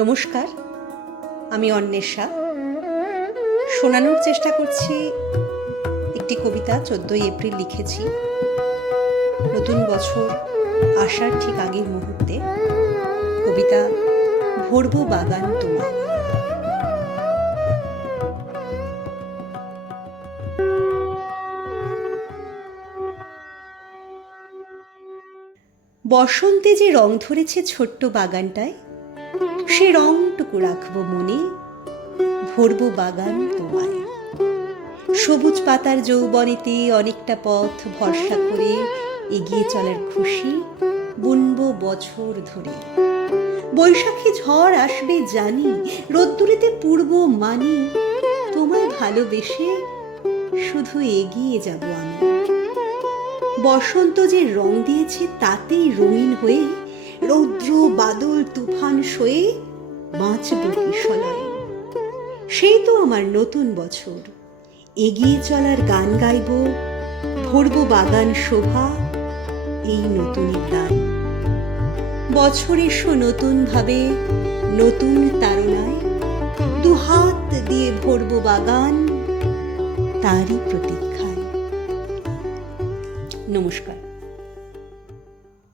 নমস্কার, আমি অন্বেষা। শোনানোর চেষ্টা করছি একটি কবিতা 14 এপ্রিল লিখেছি। নতুন বছর আসার ঠিক আগের মুহূর্তে কবিতা ভরবো বাগান তোমায়। বসন্তে যে রং ধরেছে ছোট্ট বাগানটায়, সে রংটুকু রাখবো মনে, ভরবো বাগান তোমায়। সবুজ পাতার যৌবনেতে অনেকটা পথ ভরসা করে এগিয়ে চলার খুশি বুনবো বছর ধরে। বৈশাখী ঝড় আসবে জানি, রোদ্দুরেতে পুড়বো মানি, তোমায় ভালোবেসে শুধু এগিয়ে যাব আমি। বসন্ত যে রং দিয়েছে তাতেই রঙিন হয়ে, রৌদ্র বাদল তুফান সয়ে বাঁচব কিশলয়ে। সেই তো আমার নতুন বছর, এগিয়ে চলার গান গাইব, ভরবো বাগান শোভা এই নতুনের দান। বছর এসো নতুন ভাবে, নতুন তাড়নায়, দুহাত দিয়ে ভরবো বাগান তারই প্রতীক্ষায়। নমস্কার।